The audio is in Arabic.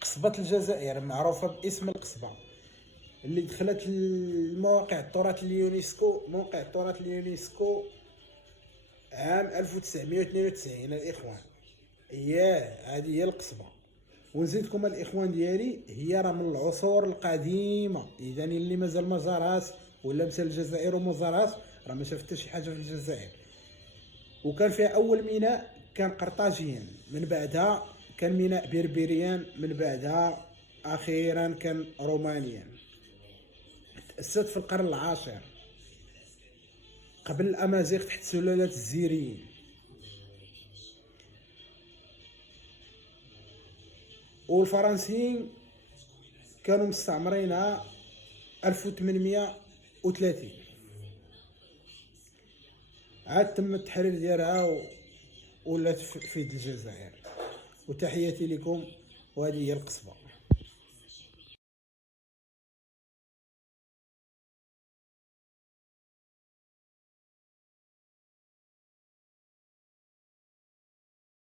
قصبة الجزائر معروفة باسم القصبة، اللي دخلت المواقع التراث اليونسكو، موقع التراث اليونسكو عام 1992 الإخوان. هذه هي القصبة. ونزيدكم الإخوان ديالي، هي راه من العصور القديمة، إذا اللي مازال ما زارهاش ولا مشى للجزائر وما زارهاش راه ما شاف حتى شي حاجة في الجزائر. وكان فيها أول ميناء كان قرطاجيا، من بعدها كان ميناء بربريان، من بعدها أخيرا كان رومانيا. تأسست في القرن العاشر قبل الأمازيغ تحت سلالة الزيريين. والفرنسيين كانوا مستعمرينها 1830، عاد تم التحرير ديالها ولات في يد الجزائر. وتحياتي لكم، وهذه هي القصبة.